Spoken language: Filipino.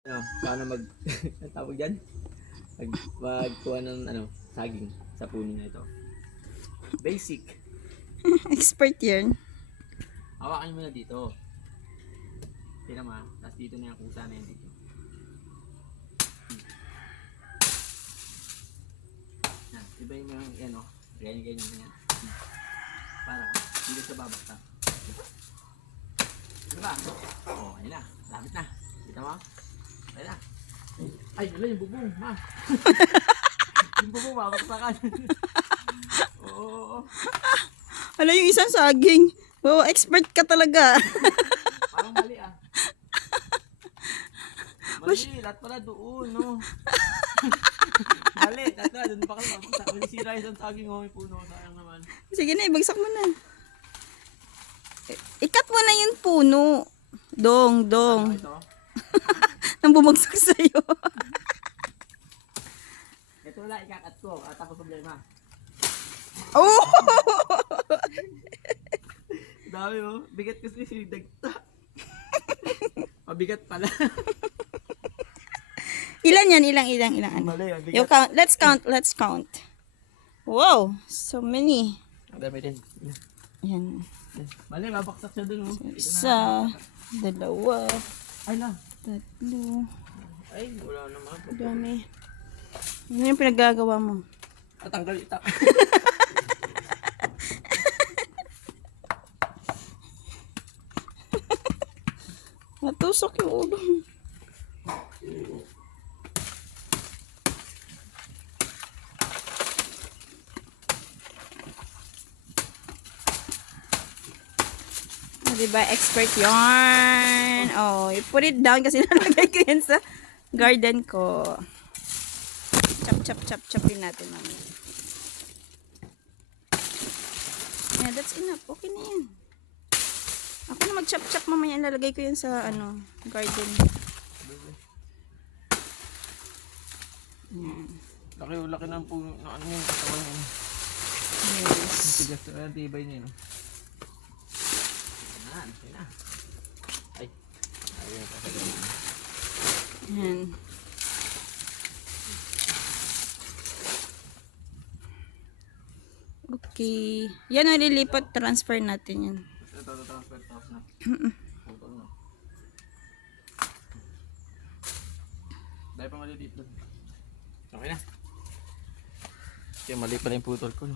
Paano ang tawag dyan? Magkuha ng saging sa puno na ito. Basic. Expert yan. Hawakan mo na dito. Tingnan mo. Tapos dito na yung kusa na yan dito. Yan. Ibayin mo yung yan o. Ganyan na yan. Para dito sa babakta. Diba? Oo, ayun na. Lapit na. Kita mo? Ayun na. Ay, wala yung bubong, ma. Yung bubong, mabaksakan. Oo. Hala, yung isang saging. Wow, expert ka talaga. Parang mali ah. Mali, lahat pala doon, no? Mali, lahat pala doon pa ka mabaksak. Manisira isang saging, oh, may puno. Sayang naman. Sige na, ibagsak mo na. Ikat mo na yung puno. Dong. Ano ito? Nang bumagsak sa'yo. Ito wala, ikakat ko. At ako problema. Oh! Dami mo. Bigat kasi sinigdagta. Mabigat pala. Ilan yan? Ilang ano? Mali, mabigat. You count. Let's count. Wow, so many. Ang dami din. Yan. Mali, mabaksak siya dun. Oh. Isa, dalawa, Ay na. tatlo. Ay, wala naman. Dami. Ano yung pinaggagawa mo? Tatanggal ita. Natusok yung ulo. Diba, expert yarn. Oh, you put it down kasi nalagay ko yan sa garden ko. Chopin natin mamaya. Yeah, that's enough. Okay na yan. Ako na mag-chop mamaya. Lalagay ko yan sa garden. Yan. Laki ng puno. Ano yung katawan yun? Yes. Tigas na tibay niya, no? Ayun na. Ay. Ayun. Yan. Okay. Yan ang lilipat. Transfer natin yan. Ito, transfer tapos na. Putol na. Dahil pa maliliit doon. Okay na. Kaya mali pala yung putol ko, no?